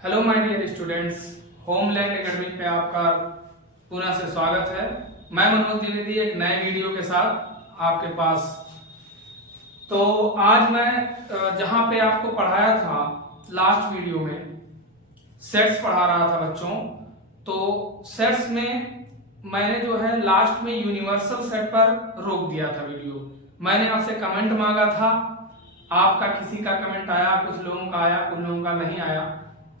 Hello my dear students, Homeland Academy पे आपका पुनः से स्वागत है। मैं मनोज द्विवेदी एक नए वीडियो के साथ आपके पास। तो आज मैं जहां पे आपको पढ़ाया था लास्ट वीडियो में सेट्स पढ़ा रहा था बच्चों। तो सेट्स में मैंने जो है लास्ट में यूनिवर्सल सेट पर रोक दिया था वीडियो। मैंने आपसे कमेंट मांगा था, आपका किसी का कमेंट आया, कुछ लोगों का आया, कुछ लोगों का नहीं आया।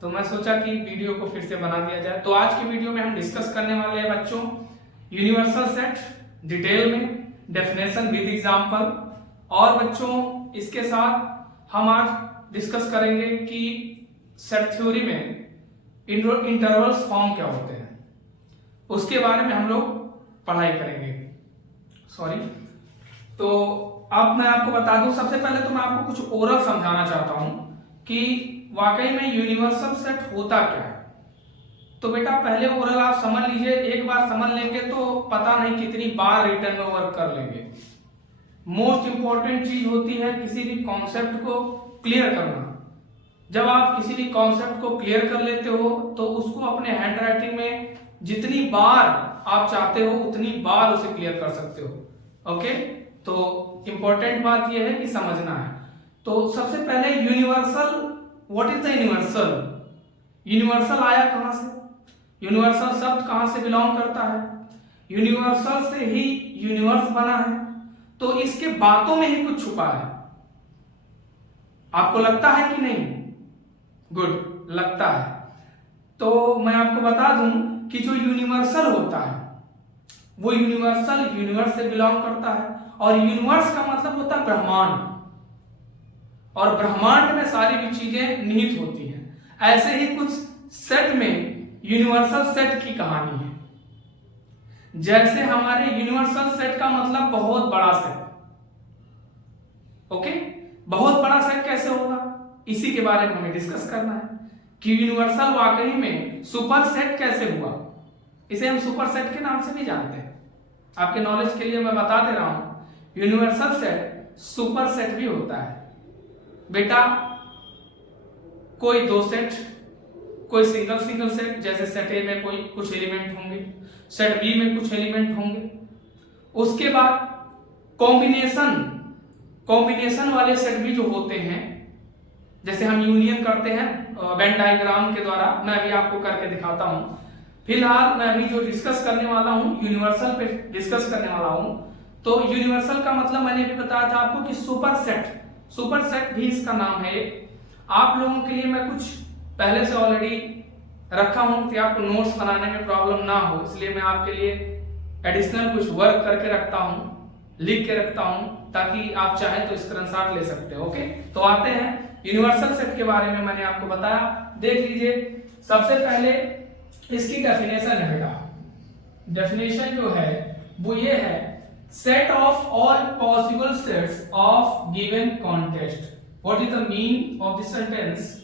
तो मैं सोचा कि वीडियो को फिर से बना दिया जाए। तो आज की वीडियो में हम डिस्कस करने वाले हैं बच्चों यूनिवर्सल सेट डिटेल में, डेफिनेशन विद एग्जांपल। और बच्चों इसके साथ हम आज डिस्कस करेंगे कि सेट थ्योरी में इंटरवल्स फॉर्म क्या होते हैं, उसके बारे में हम लोग पढ़ाई करेंगे। सॉरी। तो अब मैं आपको बता दूं, सबसे पहले तो मैं आपको कुछ ओरल समझाना चाहता हूं कि वाकई में यूनिवर्सल सेट होता क्या है। तो बेटा पहले ओरल आप समझ लीजिए, एक बार समझ लेंगे तो पता नहीं कितनी बार रिटर्न में वर्क कर लेंगे। मोस्ट इंपॉर्टेंट चीज होती है किसी भी कॉन्सेप्ट को क्लियर करना। जब आप किसी भी कॉन्सेप्ट को क्लियर कर लेते हो तो उसको अपने हैंड राइटिंग में जितनी बार आप चाहते हो उतनी बार उसे क्लियर कर सकते हो। ओके, तो इंपॉर्टेंट बात यह है कि समझना है। तो सबसे पहले universal, what is the universal? Universal आया कहां से? यूनिवर्सल शब्द कहां से बिलोंग करता है? यूनिवर्सल से ही यूनिवर्स बना है। तो इसके बातों में ही कुछ छुपा है। आपको लगता है कि नहीं? गुड, लगता है। तो मैं आपको बता दूं कि जो यूनिवर्सल होता है वो यूनिवर्सल यूनिवर्स से बिलोंग करता है। और यूनिवर्स का मतलब होता है ब्रह्मांड, और ब्रह्मांड में सारी भी चीजें निहित होती हैं। ऐसे ही कुछ सेट में यूनिवर्सल सेट की कहानी है। जैसे हमारे यूनिवर्सल सेट का मतलब बहुत बड़ा सेट। ओके, बहुत बड़ा सेट कैसे होगा, इसी के बारे में हमें डिस्कस करना है कि यूनिवर्सल वाकई में सुपर सेट कैसे हुआ। इसे हम सुपर सेट के नाम से भी जानते हैं। आपके नॉलेज के लिए मैं बता दे रहा हूं, यूनिवर्सल सेट सुपर सेट भी होता है। बेटा कोई दो सेट, कोई सिंगल सिंगल सेट, जैसे सेट ए में कोई कुछ एलिमेंट होंगे, सेट बी में कुछ एलिमेंट होंगे। उसके बाद कॉम्बिनेशन कॉम्बिनेशन वाले सेट भी जो होते हैं, जैसे हम यूनियन करते हैं वेन डायग्राम के द्वारा। मैं अभी आपको करके दिखाता हूं। फिलहाल मैं अभी जो डिस्कस करने वाला हूं यूनिवर्सल पे डिस्कस करने वाला हूं। तो यूनिवर्सल का मतलब मैंने भी बताया था आपको कि सुपर सेट, सुपर सेट भी इसका नाम है। आप लोगों के लिए मैं कुछ पहले से ऑलरेडी रखा हूं कि आपको नोट्स बनाने में प्रॉब्लम ना हो, इसलिए मैं आपके लिए एडिशनल कुछ वर्क करके रखता हूं, लिख के रखता हूं, ताकि आप चाहें तो स्क्रीनशॉट ले सकते हो। ओके, तो आते हैं यूनिवर्सल सेट के बारे में। मैंने आपको बताया, देख लीजिए। सबसे पहले इसकी डेफिनेशन है बेटा। डेफिनेशन जो है वो ये है, set of all possible sets of given context. What is the mean of this sentence?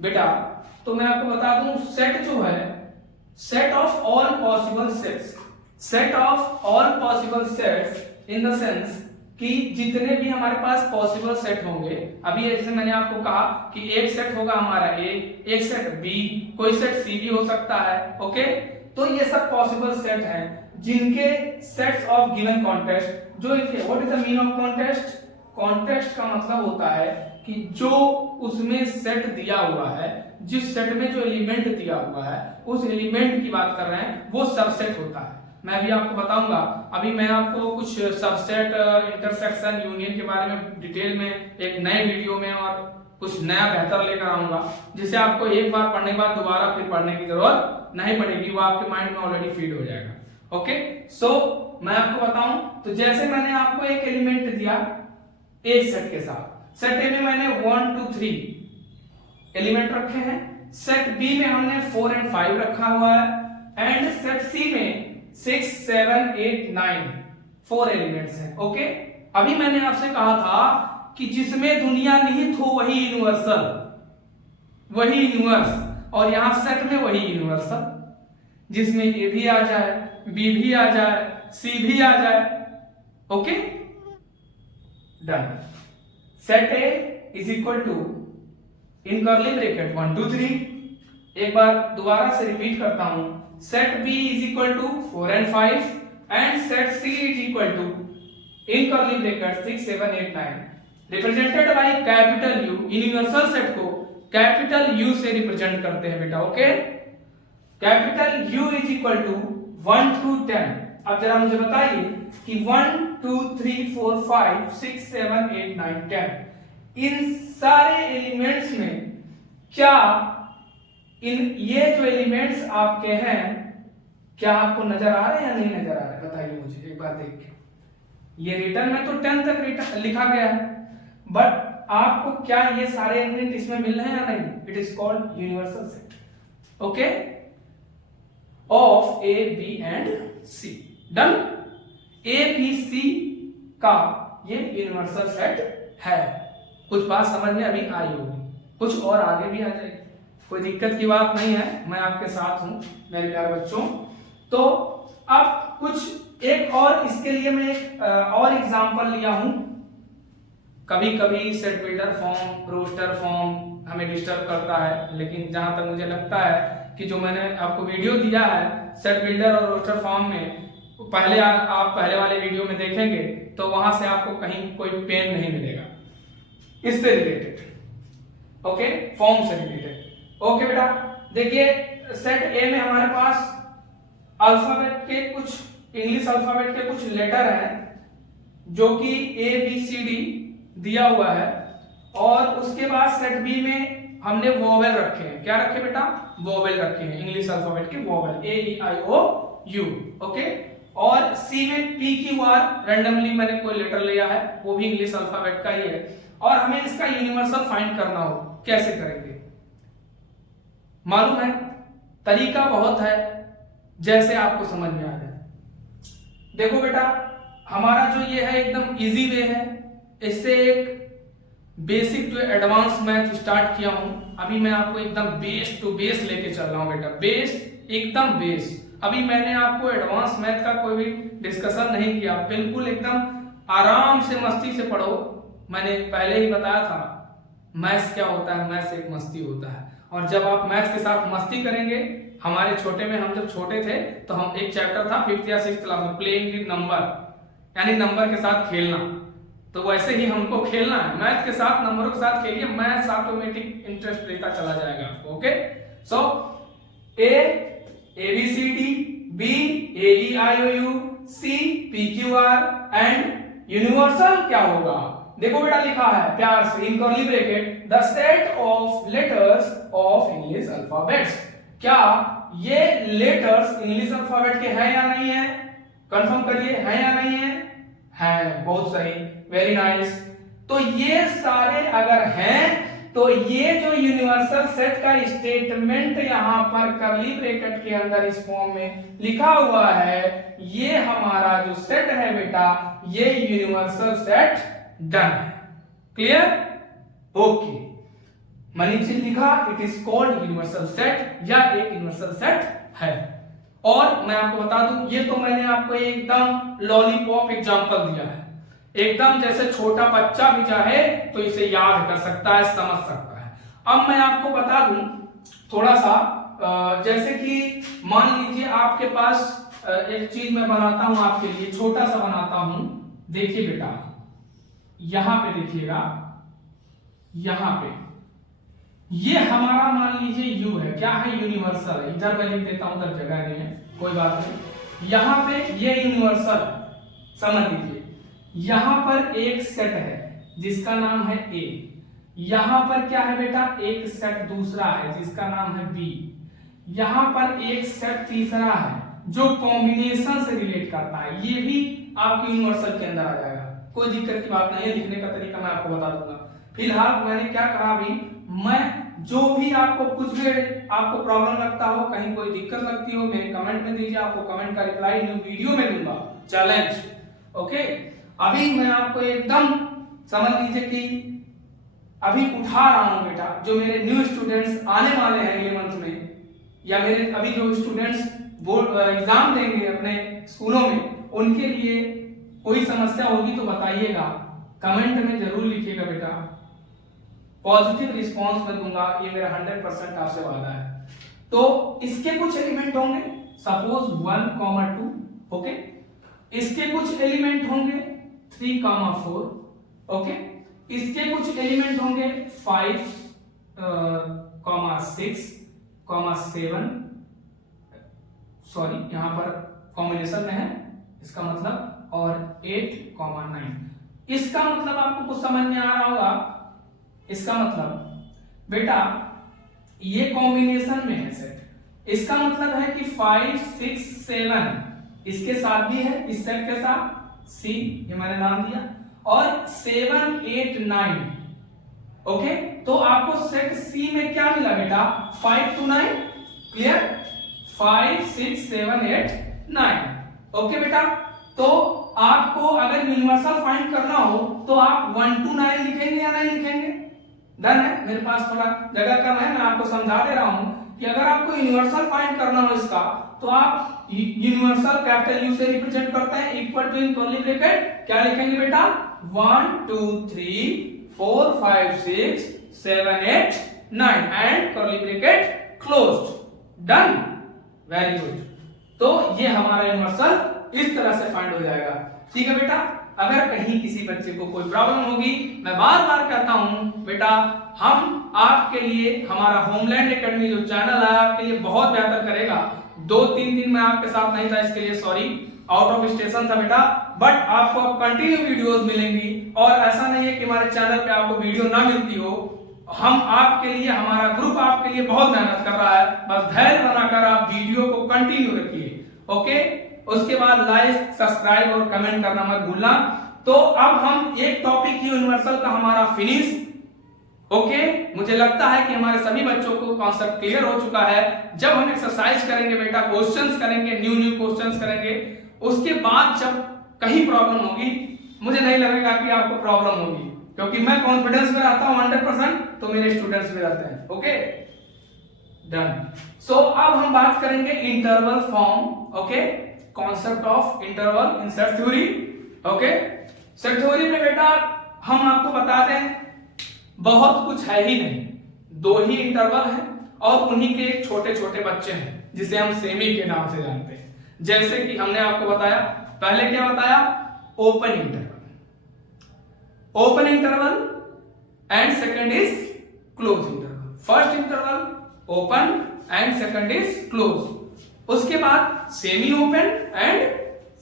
बेटा तो मैं आपको बता दूं, सेट जो है set of all possible sets, set of all possible sets in the sense कि जितने भी हमारे पास पॉसिबल सेट होंगे। अभी जैसे मैंने आपको कहा कि एक सेट होगा हमारा ए, एक सेट बी, कोई सेट सी भी हो सकता है। ओके, तो ये सब पॉसिबल सेट हैं जिनके सेट्स ऑफ गिवन कॉन्टेक्स्ट जो लिखे। What is the mean of context? Context का मतलब होता है कि जो उसमें सेट दिया हुआ है, जिस सेट में जो एलिमेंट दिया हुआ है उस एलिमेंट की बात कर रहे हैं, वो सबसेट होता है। मैं भी आपको बताऊंगा। अभी मैं आपको कुछ सबसेट, इंटरसेक्शन, यूनियन के बारे में डिटेल में एक नए वीडियो में और कुछ नया बेहतर लेकर आऊंगा, जिसे आपको एक बार पढ़ने के बाद दोबारा फिर पढ़ने की जरूरत नहीं पड़ेगी, वो आपके माइंड में ऑलरेडी फीड हो जाएगा। ओके, सो मैं आपको बताऊं तो जैसे मैंने आपको एक एलिमेंट दिया ए सेट के साथ, सेट ए में मैंने 1 2 3 एलिमेंट रखे हैं, सेट बी में हमने 4 और 5 रखा हुआ है, एंड सेट सी में 6 7 8 9 4 एलिमेंट्स हैं। ओके, अभी मैंने आपसे कहा था कि जिसमें दुनिया निहित हो वही यूनिवर्सल, वही यूनिवर्स, और यहां सेट में वही यूनिवर्सल, जिसमें ए भी आ जाए, बी भी आ जाए, सी भी आ जाए। Okay, done. Set A is equal to in curly bracket 1 2 3, एक बार दोबारा से रिपीट करता हूं, set B is equal to 4 and 5 and set C is equal to in curly bracket 6 7 8 9 represented by capital U। Universal set को capital U से represent करते हैं बेटा, okay. Capital U is equal to 1 to 10। अब जरा मुझे बताइए कि 1 2 3 4 5 6 7 8 9 10 इन सारे एलिमेंट्स में क्या ये जो एलिमेंट्स आपके हैं क्या आपको नजर आ रहे हैं या नहीं नजर आ रहे, बताइए मुझे एक बार देख के। ये रिटर्न में तो 10 तक लिखा गया है, बट आपको क्या ये सारे एलिमेंट इसमें मिल रहे हैं या नहीं? It is called universal set, okay, of A B and C। Done. A B C का ये यूनिवर्सल सेट है। कुछ बात समझ में अभी आई होगी, कुछ और आगे भी आ जाएगी, कोई दिक्कत की बात नहीं है, मैं आपके साथ हूं मेरे प्यारे बच्चों। तो अब कुछ एक और इसके लिए मैं एक और एग्जांपल लिया हूं। कभी कभी set builder form, roster form हमें डिस्टर्ब करता है, लेकिन जहां तक मुझे लगता है कि जो मैंने आपको वीडियो दिया है सेट बिल्डर और रोस्टर फॉर्म में, पहले आप पहले वाले वीडियो में देखेंगे तो वहां से आपको कहीं कोई पेन नहीं मिलेगा इससे रिलेटेड, ओके, फॉर्म से रिलेटेड। ओके बेटा, देखिए सेट ए में हमारे पास अल्फाबेट के कुछ, इंग्लिश अल्फाबेट के कुछ लेटर हैं जो कि ABCD दिया हुआ है, और उसके बाद सेट बी में हमने वोवेल रखे हैं। क्या रखे बेटा? वोवेल रखे हैं, इंग्लिश अल्फाबेट के वोवेल AEIOU, ओके। और सी में PQR रैंडमली मैंने कोई लेटर लिया है, वो भी इंग्लिश अल्फाबेट का ही है, और हमें इसका यूनिवर्सल फाइंड करना हो, कैसे करेंगे? मालूम है तरीका बहुत है, जैसे आपको समझ में आ जाए। देखो बेटा, हमारा जो ये है एकदम इजी वे है, इससे एक basic to advance math start किया हूं। अभी मैं आपको एकदम बेस टू बेस लेके चल रहा हूं बेटा, बेस एकदम बेस। अभी मैंने आपको एडवांस मैथ का कोई भी डिस्कशन नहीं किया, बिल्कुल एकदम आराम से मस्ती से पढ़ो। मैंने पहले ही बताया था मैथ्स क्या होता है, मैथ्स एक मस्ती होता है, और जब आप मैथ्स के साथ मस्ती करेंगे, हमारे छोटे में हम जब छोटे थे तो हम एक चैप्टर था 5th या 6th क्लास में, प्लेइंग विद नंबर, यानी नंबर के साथ खेलना। तो वैसे ही हमको खेलना है, मैथ के साथ, नंबरों के साथ खेलिए, मैथ्स ऑटोमेटिक इंटरेस्ट देता चला जाएगा आपको, okay. So A ABCD, B AEIOU, C PQR and universal क्या होगा? देखो बेटा लिखा है प्यार से in curly bracket the set of letters of English alphabets. क्या ये लेटर्स इंग्लिश अल्फाबेट के हैं या नहीं है? कंफर्म करिए, हैं या नहीं है? हैं, बहुत सही, वेरी नाइस। तो ये सारे अगर हैं तो ये जो यूनिवर्सल सेट का स्टेटमेंट यहां पर कर्ली ब्रैकेट के अंदर इस फॉर्म में लिखा हुआ है, ये हमारा जो सेट है बेटा, ये यूनिवर्सल सेट डन है। क्लियर? ओके, मैंने नीचे लिखा it is called universal set, या एक यूनिवर्सल सेट है। और मैं आपको बता दूं, ये तो मैंने आपको एकदम लॉलीपॉप एग्जांपल दिया है, एकदम जैसे छोटा बच्चा भी चाहे तो इसे याद कर सकता है, समझ सकता है। अब मैं आपको बता दूं थोड़ा सा, जैसे कि मान लीजिए आपके पास एक चीज मैं बनाता हूं आपके लिए, छोटा सा बनाता हूं। देखिए बेटा, यहां पे देखिएगा, यहां पे ये हमारा मान लीजिए U है, क्या है? यूनिवर्सल है। इधर मैं लिख देता हूं, उधर जगह नहीं है, कोई बात नहीं। यहां पे ये यूनिवर्सल है, समझ लीजिए। यहां पर एक सेट है जिसका नाम है A, यहां पर क्या है बेटा? एक सेट दूसरा है जिसका नाम है B, यहां पर एक सेट तीसरा है जो कॉम्बिनेशन से रिलेट करता है, ये भी आपके यूनिवर्सल के अंदर आ जाएगा, कोई दिक्कत की बात नहीं है। लिखने का तरीका मैं आपको बता दूंगा। फिलहाल मैंने क्या कहा अभी, मैं जो भी आपको कुछ भी आपको प्रॉब्लम लगता हो, कहीं कोई दिक्कत लगती हो, मेरे कमेंट में दीजिए, आपको कमेंट का रिप्लाई न्यू वीडियो में दूंगा, चैलेंज, ओके। अभी मैं आपको एकदम समझ लीजिए कि अभी उठा रहा हूं बेटा, जो मेरे न्यू स्टूडेंट्स आने वाले हैं 11th में, या मेरे अभी जो स्टूडेंट्स बोर्ड एग्जाम देंगे अपने स्कूलों में, उनके लिए कोई समस्या होगी तो बताइएगा, कमेंट में जरूर लिखिएगा बेटा, पॉजिटिव रिस्पॉन्स में दूंगा, ये मेरा 100% आपसे वादा है। तो इसके कुछ एलिमेंट होंगे, सपोज 1, 2, ओके। इसके कुछ एलिमेंट होंगे 3, 4, ओके। इसके कुछ एलिमेंट होंगे 5, 6, 7, सॉरी यहां पर कॉम्बिनेशन में है इसका मतलब, और 8, 9। इसका मतलब आपको कुछ समझ में आ रहा होगा। इसका मतलब बेटा ये कॉम्बिनेशन में है सेट, इसका मतलब है कि 5, 6, 7 इसके साथ भी है, इस सेट के साथ सी, ये मैंने नाम दिया, और 7, 8, 9, ओके। तो आपको सेट सी में क्या मिला बेटा, 5 to 9, क्लियर, 5, 6, 7, 8, 9, ओके बेटा। तो आपको अगर यूनिवर्सल फाइंड करना हो तो आप 1 to 9 लिखेंगे या नहीं लिखेंगे? डन है, मेरे पास थोड़ा जगह कम है, मैं आपको समझा दे रहा हूं कि अगर आपको यूनिवर्सल फाइंड करना हो इसका, तो आप यूनिवर्सल कैपिटल यू से रिप्रेजेंट करते हैं, equal to in curly bracket क्या लिखेंगे बेटा, 1, 2, 3, 4, 5, 6, 7, 8, 9 and curly bracket closed, done, very good. तो ये हमारा यूनिवर्सल इस तरह से फाइंड हो जाएगा, ठीक है बेटा। अगर कहीं किसी बच्चे को कोई प्रॉब्लम होगी, मैं बार बार कहता हूं बेटा, हम आपके लिए, हमारा होमलैंड एकेडमी जो चैनल है आपके लिए बहुत बेहतर करेगा। 2-3 दिन मैं आपके साथ नहीं था, इसके लिए सॉरी, आउट ऑफ स्टेशन था बेटा, बट आपको अब कंटिन्यू वीडियोस मिलेंगी, और ऐसा नहीं है कि हमारे चैनल पे आपको वीडियो ना मिलती हो। हम आपके लिए, हमारा ग्रुप आपके लिए बहुत मेहनत कर रहा है, बस धैर्य बनाकर आप वीडियो को कंटिन्यू रखिए, ओके। उसके बाद लाइक, सब्सक्राइब और कमेंट करना मत भूलना। तो अब हम एक टॉपिक यूनिवर्सल का हमारा फिनिश, ओके। मुझे लगता है कि हमारे सभी बच्चों को कॉन्सेप्ट क्लियर हो चुका है। जब हम एक्सरसाइज करेंगे बेटा, क्वेश्चंस करेंगे, न्यू क्वेश्चंस करेंगे, उसके बाद जब कहीं प्रॉब्लम होगी, मुझे नहीं लगेगा कि आपको प्रॉब्लम होगी, क्योंकि मैं कॉन्फिडेंस में रहता हूं 100%, तो मेरे स्टूडेंट्स भी रहते हैं, ओके, डन। सो अब हम बात करेंगे interval form, okay, concept of interval in set theory, okay. Set theory में बेटा हम आपको बता दें, बहुत कुछ है ही नहीं, 2 ही इंटरवल है, और उन्हीं के छोटे छोटे बच्चे हैं जिसे हम सेमी के नाम से जानते हैं। जैसे कि हमने आपको बताया, पहले क्या बताया, open interval and second is close interval. First interval open and second is close, उसके बाद semi open and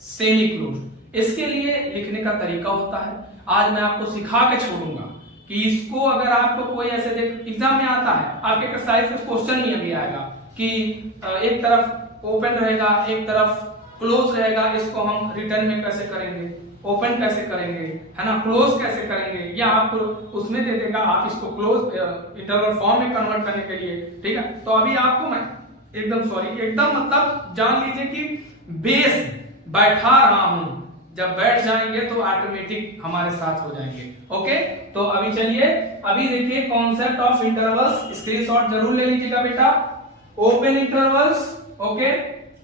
semi close. इसके लिए लिखने का तरीका होता है, आज मैं आपको सिखा के छोड़ूंगा कि इसको अगर आपको कोई ऐसे एग्जाम में आता है, आपके एक्सरसाइज के क्वेश्चन में भी आएगा कि एक तरफ ओपन रहेगा, एक तरफ क्लोज रहेगा, इसको हम रिटर्न में कैसे करेंगे, ओपन कैसे करेंगे, है ना, क्लोज कैसे करेंगे, या आपको उसमें दे देगा आप इसको क्लोज इंटरवल फॉर्म में कन्वर्ट करने के लिए, ठीक है। तो अभी आपको मैं एकदम मतलब जान लीजिए कि बेस बैठा रहा हूं, जब बैठ जाएंगे तो ऑटोमेटिक हमारे साथ हो जाएंगे, ओके। तो अभी चलिए, अभी देखिए कॉन्सेप्ट ऑफ इंटरवल्स, स्क्रीनशॉट जरूर ले लीजिएगा बेटा। Open intervals, okay,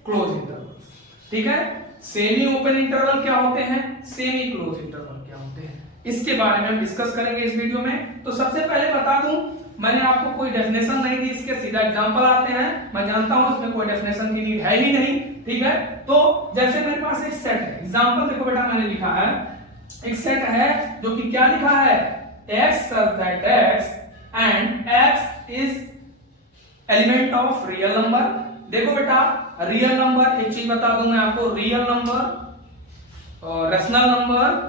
close intervals, ठीक है। सेमी ओपन इंटरवल क्या होते हैं, सेमी क्लोज इंटरवल क्या होते हैं, इसके बारे में हम डिस्कस करेंगे इस वीडियो में। तो सबसे पहले बता दूं, मैंने आपको कोई डेफिनेशन नहीं दी, इसके सीधा एग्जांपल आते हैं। मैं जानता हूं इसमें कोई डेफिनेशन की नीड है ही नहीं, ठीक है। तो जैसे मेरे पास एक सेट है, एग्जांपल देखो बेटा, मैंने लिखा है एक सेट है जो कि क्या लिखा है, x such that x and x is element of real number. देखो बेटा, रियल नंबर, एक चीज बता दूं मैं आपको, रियल नंबर और रेशनल नंबर,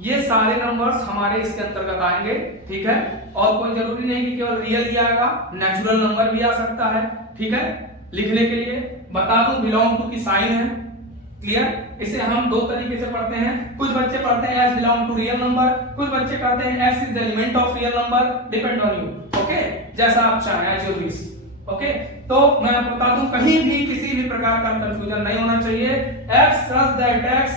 ये सारे नंबर्स हमारे इसके अंतर्गत आएंगे, ठीक है। और कोई जरूरी नहीं कि केवल रियल ही आएगा, नेचुरल नंबर भी आ सकता है, ठीक है। लिखने के लिए बता दूं, बिलोंग टू की साइन है, क्लियर। इसे हम 2 तरीके से पढ़ते हैं, कुछ बच्चे पढ़ते हैं S belong to real number, कुछ बच्चे कहते हैं S is the element of real number, depend on you, okay, जैसा आप चाहें, एज योर विश, ओके। तो मैं आपको बता दूं, कहीं भी किसी भी प्रकार का कंफ्यूजन नहीं होना चाहिए। x such that x,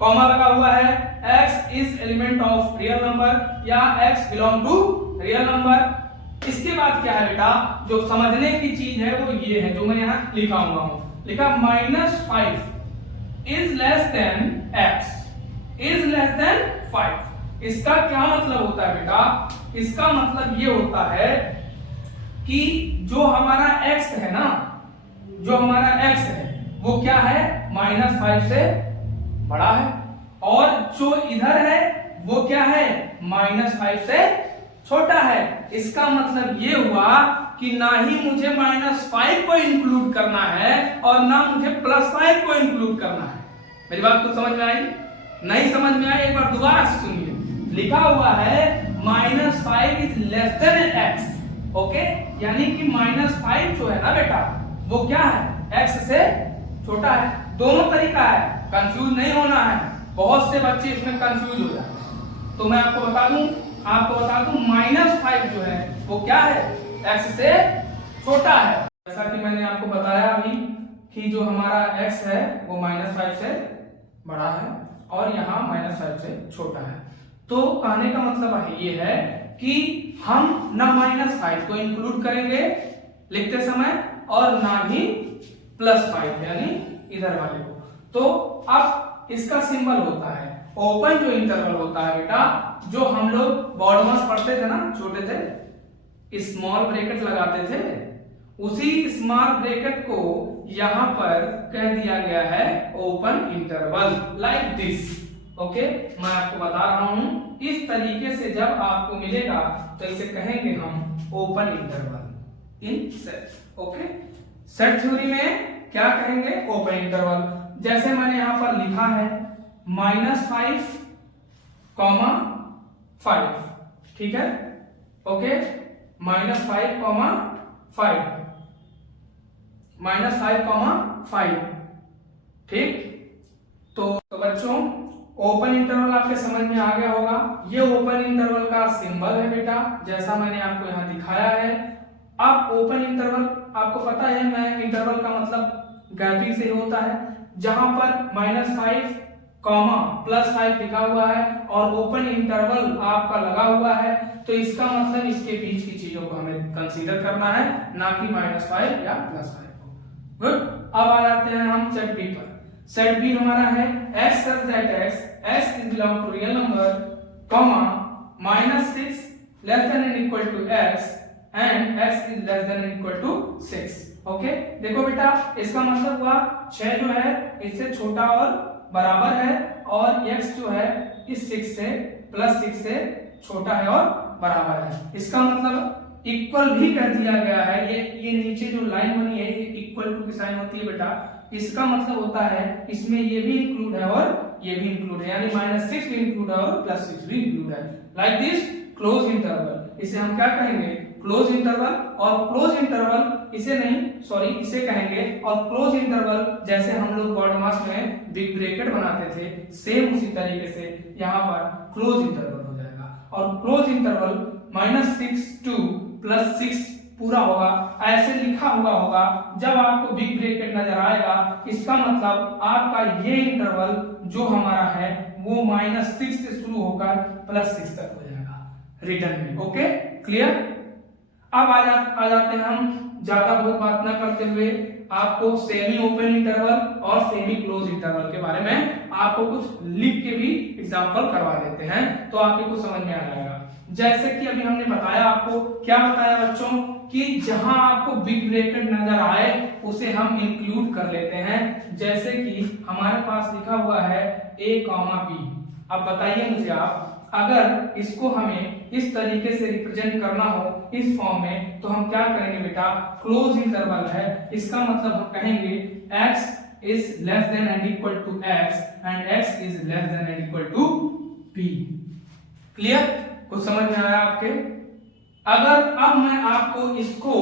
comma लगा हुआ है, x is element of real number या x belong to real number. इसके बाद क्या है बेटा, जो समझने की चीज है वो ये है, जो मैं यहाँ लिखा हुआ हूं, लिखा -5 is less than x, is less then 5। इसका क्या मतलब होता है बेटा, इसका मतलब ये होता है कि जो हमारा x है ना, जो हमारा x है वो क्या है, -5 से बड़ा है, और जो इधर है वो क्या है, -5 से छोटा है। इसका मतलब ये हुआ कि ना ही मुझे -5 को इंक्लूड करना है और ना मुझे +5 को इंक्लूड करना है। मेरी बात कुछ समझ में आई? नहीं समझ में आई, एक बार दोबारा से सुनिए। लिखा हुआ है -5 is less than x, okay, यानी कि -5 जो है ना बेटा वो क्या है, x से छोटा है। दोनों तरीका है, कंफ्यूज नहीं होना है, बहुत से बच्चे इसमें कंफ्यूज हो जाते हैं। तो मैं आपको बता दूं -5 जो है वो क्या है, x से छोटा है। जैसा कि मैंने आपको बताया अभी कि जो हमारा x है वो -5 से बड़ा है और यहाँ -5 से छोटा है। तो कहने का मतलब ये है कि हम ना -5 को इंक्लूड करेंगे लिखते समय और ना ही +5 यानी इधर वाले को। तो अब इसका सिंबल होता है ओपन, जो इंटरवल होता है बेटा, जो हम लोग बोर्ड में पढ़ते थे ना, छोटे थे, स्मॉल ब्रैकेट लगाते थे, उसी स्मॉल ब्रैकेट को यहां पर कह दिया गया है open interval, like this. Okay, मैं आपको बता रहा हूं, इस तरीके से जब आपको मिलेगा तो इसे कहेंगे हम ओपन इंटरवल इन सेट। ओके, सेट थ्योरी में क्या कहेंगे, ओपन इंटरवल। जैसे मैंने यहां पर लिखा है -5, -5, ठीक है, ओके, -5, -5, ठीक। तो बच्चों ओपन इंटरवल आपके समझ में आ गया होगा। ये ओपन इंटरवल का सिंबल है बेटा, जैसा मैंने आपको यहाँ दिखाया है। अब ओपन इंटरवल आपको पता है, मैं इंटरवल का मतलब गैपिंग से ही होता है, जहां पर -5, +5 लिखा हुआ है और ओपन इंटरवल आपका लगा हुआ है, तो इसका मतलब इसके बीच की चीजों को हमें कंसीडर करना है, ना कि -5 या +5 को। गुड। अब आ जाते हैं हम सेट बी पर। सेट बी हमारा है x such that x is belong to real number, -6 less than or equal to x and x is less than or equal to 6। Okay, देखो बेटा इसका मतलब हुआ 6 जो है इससे छोटा और बराबर है, और x जो है इस 6 से +6 से छोटा है और बराबर है। इसका मतलब इक्वल भी कर दिया गया है। ये नीचे जो लाइन बनी है ये इक्वल टू की साइन होती है बेटा, इसका मतलब होता है इसमें ये भी इंक्लूड है और ये भी इंक्लूड है, यानी -6 भी इंक्लूड है और +6 भी इंक्लूड है, लाइक दिस क्लोज इंटरवल। इसे हम क्या कहेंगे, क्लोज इंटरवल। और क्लोज इंटरवल इसे नहीं, सॉरी, इसे कहेंगे। और क्लोज इंटरवल जैसे हम लोग बोर्ड मास में बिग ब्रैकेट बनाते थे, सेम उसी तरीके से यहाँ पर क्लोज इंटरवल हो जाएगा। और क्लोज इंटरवल -6 to +6 पूरा होगा, ऐसे लिखा हुआ होगा। जब आपको बिग ब्रैकेट नजर आएगा, इसका मतलब आपका ये इंटरवल जो हमारा है वो -6 से शुरू होकर +6 तक हो जाएगा रिटर्न में। Okay, clear. अब आ जाते हैं हम, ज्यादा बहुत बात ना करते हुए, आपको सेमी ओपन इंटरवल और सेमी क्लोज इंटरवल के बारे में आपको कुछ लिख के भी एग्जांपल करवा देते हैं, तो आपको कुछ समझ में आ जाएगा। जैसे कि अभी हमने बताया, आपको क्या बताया बच्चों, कि जहां आपको बिग ब्रैकेट नजर आए उसे हम इंक्लूड कर लेते हैं। जैसे कि हमारे पास लिखा हुआ है a, b। अब बताइए मुझे आप, अगर इसको हमें इस तरीके से रिप्रेजेंट करना हो इस फॉर्म में, तो हम क्या करेंगे बेटा, क्लोज इंटरवल है, इसका मतलब हम कहेंगे x is less than and equal to x and x is less than and equal to b। Clear, कुछ समझ में आया आपके? अगर अब मैं आपको इसको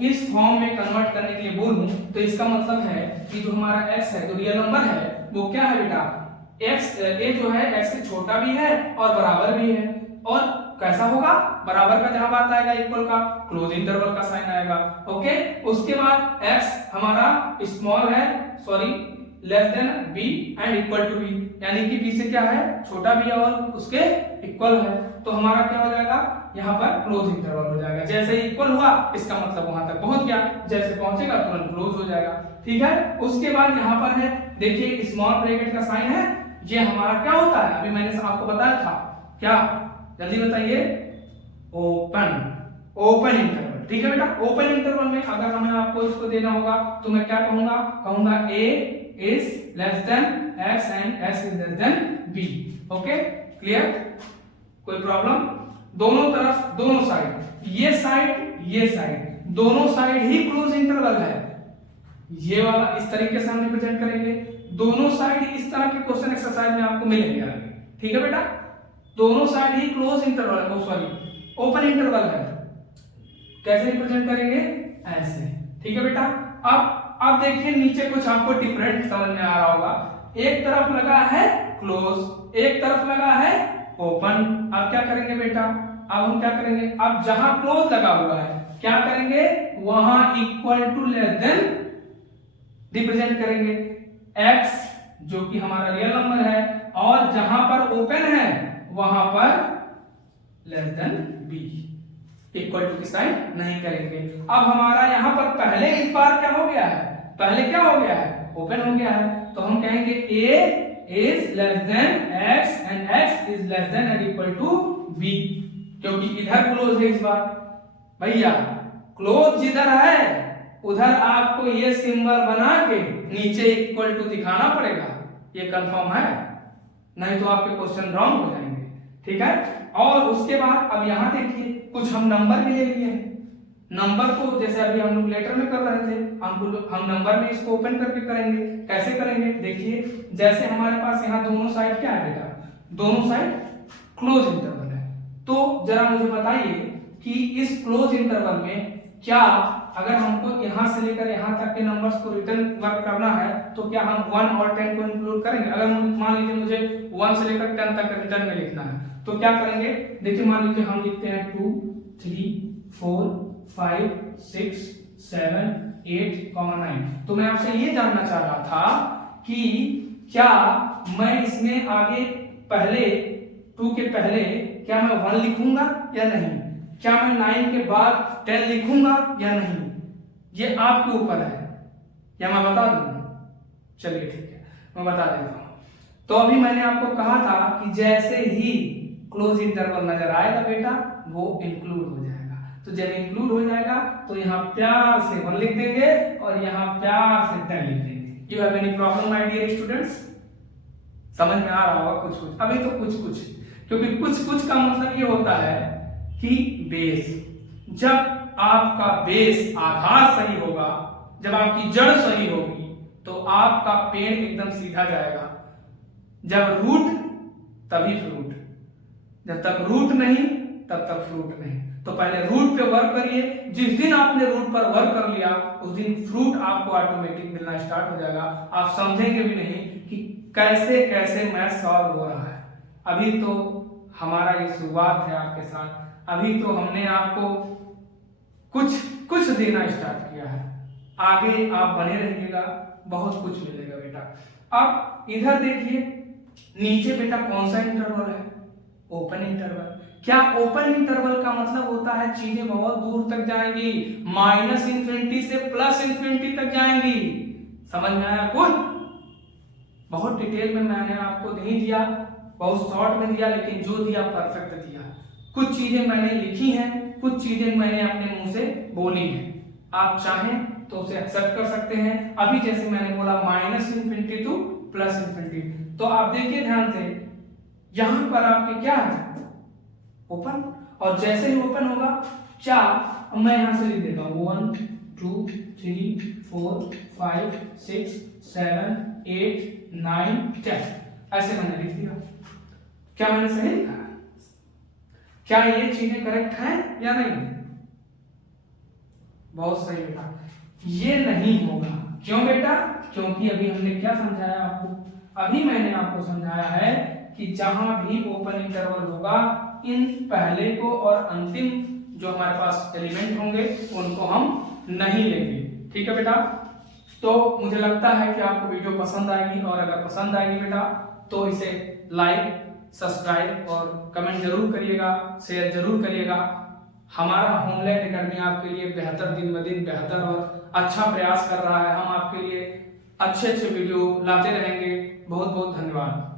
इस फॉर्म में कन्वर्ट करने के लिए बोलूं, तो इसका मतलब है कि जो हमारा x है, जो रियल नंबर है, वो क्या है बेटा, x a जो है x से छोटा भी है और बराबर भी है। और कैसा होगा, बराबर का जहां बात आएगा इक्वल का, क्लोज इंटरवल का साइन आएगा। ओके, उसके बाद x हमारा स्मॉल है, sorry, less than b and equal to b, यानी कि b से क्या है, छोटा भी है और उसके इक्वल है। तो हमारा क्या हो जाएगा, यहाँ पर क्लोज इंटरवल हो जाएगा। जैसे ही इक्वल हुआ, इसका मतलब वहां तक पहुंच गया, जैसे पहुंचेगा तुरंत क्लोज हो जाएगा। ठीक है, उसके बाद यहाँ पर है, देखिए स्मॉल ब्रैकेट का साइन है, ये हमारा क्या होता है, अभी मैंने आपको बताया था, क्या, जल्दी बताइए, ओपन इंटरवल। ठीक है बेटा, ओपन इंटरवल में अगर हमें आपको इसको देना होगा तो मैं क्या कहूंगा a is less than x and x is less than b। Okay, clear, कोई प्रॉब्लम? दोनों तरफ, दोनों साइड, ये साइड दोनों साइड ही क्लोज इंटरवल है। ये वाला इस तरीके से हम रिप्रेजेंट करेंगे। दोनों साइड इस तरह के क्वेश्चन एक्सरसाइज में आपको मिलेंगे आगे। ठीक है बेटा, दोनों साइड ही close interval, sorry open interval है। कैसे रिप्रेजेंट करेंगे? ऐसे। ठीक है बेटा, अब देखिए नीचे कुछ आपको डिफरेंट समझ में आ रहा होगा। एक तरफ लगा है क्लोज, एक तरफ लगा है ओपन। अब क्या करेंगे बेटा, अब हम क्या करेंगे, अब जहां क्लोज लगा हुआ है क्या करेंगे, वहां equal to less than represent करेंगे x जो कि हमारा रियल नंबर है, और जहां पर ओपन है वहां पर less than b, equal to की साइन नहीं करेंगे। अब हमारा यहां पर पहले इस बार क्या हो गया है, पहले क्या हो गया है, ओपन हो गया है, तो हम कहेंगे a is less than x and x is less than and equal to b, क्योंकि इधर क्लोज है इस बार। भैया क्लोज जिधर है उधर आपको ये सिंबल बना के नीचे इक्वल टू दिखाना पड़ेगा, ये कंफर्म है, नहीं तो आपके क्वेश्चन रॉन्ग हो जाएंगे। ठीक है, और उसके बाद अब यहां देखिए कुछ हम नंबर भी ले लिए। नंबर को जैसे अभी हम लोग लेटर में कर रहे थे, हम नंबर में इसको ओपन करके करेंगे। कैसे करेंगे, देखिए जैसे हमारे पास यहाँ दोनों साइड क्या है बेटा, दोनों साइड क्लोज इंटरवल है, तो जरा मुझे बताइए कि इस क्लोज इंटरवल में क्या, अगर हमको यहां से लेकर यहां तक के नंबर्स को रिटर्न वर्क करना है तो क्या हम 1 और 10 को इंक्लूड करेंगे? अगर मान लीजिए मुझे 1 से लेकर 10 तक रिटर्न में लिखना है तो क्या करेंगे, देखिए मान लीजिए हम लिखते हैं 2 3 4 5 6 7 8 9। तो मैं आपसे ये जानना चाह रहा था कि क्या मैं इसमें आगे पहले 2 के पहले क्या मैं 1 लिखूंगा या नहीं, क्या मैं 9 के बाद 10 लिखूंगा या नहीं, ये आपके ऊपर है, या मैं बता दूं? चलिए ठीक है, मैं बता देता हूं। तो अभी मैंने आपको कहा था कि जैसे ही क्लोज इंटरवल नजर आएगा बेटा वो इंक्लूड हो जाएगा, तो जब इंक्लूड हो जाएगा तो यहाँ प्यार से 1 लिख देंगे और यहाँ प्यार से 10 लिख देंगे। You have any problem my dear students? समझ में आ रहा होगा कुछ कुछ, अभी तो कुछ कुछ, क्योंकि कुछ कुछ का मतलब ये होता है कि बेस, जब आपका बेस आधार सही होगा, जब आपकी जड़ सही होगी तो आपका पेड़ एकदम सीधा जाएगा। जब रूट तभी फ्रूट, जब तक रूट नहीं तब तक फ्रूट नहीं। तो पहले रूट पे वर्क करिए, जिस दिन आपने रूट पर वर्क कर लिया उस दिन फ्रूट आपको ऑटोमेटिक मिलना स्टार्ट हो जाएगा। आप समझेंगे भी नहीं कि कैसे कैसे मैथ सॉल्व हो रहा है। अभी तो हमारा ये शुरुआत है आपके साथ, अभी तो हमने आपको कुछ कुछ देना स्टार्ट किया है, आगे आप बने रहिएगा, बहुत कुछ मिलेगा बेटा। अब इधर देखिए नीचे बेटा कौन सा इंटरवल है, ओपन इंटरवल। क्या ओपन इंटरवल का मतलब होता है चीजें बहुत दूर तक जाएंगी, -∞ से +∞ तक जाएंगी। समझ में आया कुछ? बहुत डिटेल में मैंने आपको नहीं दिया, बहुत शॉर्ट में दिया, लेकिन जो दिया परफेक्ट दिया। कुछ चीजें मैंने लिखी हैं, कुछ चीजें मैंने अपने मुंह से बोली हैं, आप चाहें तो उसे एक्सेप्ट कर सकते हैं। अभी जैसे मैंने बोला -∞ टू +∞, तो आप देखिए ध्यान से, यहां पर आपके क्या है, ओपन, और जैसे ही ओपन होगा क्या, मैं यहां से लिख देता हूं 1 2 3 4 5 6 7 8 9 10, ऐसे मैंने लिख दिया। क्या मैंने सही लिखा? क्या ये चीजें करेक्ट हैं या नहीं? बहुत सही बेटा, ये नहीं होगा। क्यों बेटा? क्योंकि अभी हमने क्या समझाया आपको, अभी मैंने आपको समझाया है कि जहां भी ओपन इंटरवल होगा इन पहले को और अंतिम जो हमारे पास एलिमेंट होंगे उनको हम नहीं लेंगे। ठीक है बेटा, तो मुझे लगता है कि आपको वीडियो पसंद आएगी, और अगर पसंद आएगी बेटा तो इसे लाइक, सब्सक्राइब और कमेंट जरूर करिएगा, शेयर जरूर करिएगा। हमारा होमलैंड एकेडमी आपके लिए बेहतर, दिन ब दिन बेहतर और अच्छा प्रयास कर रहा है। हम आपके लिए अच्छे अच्छे वीडियो लाते रहेंगे। बहुत बहुत धन्यवाद।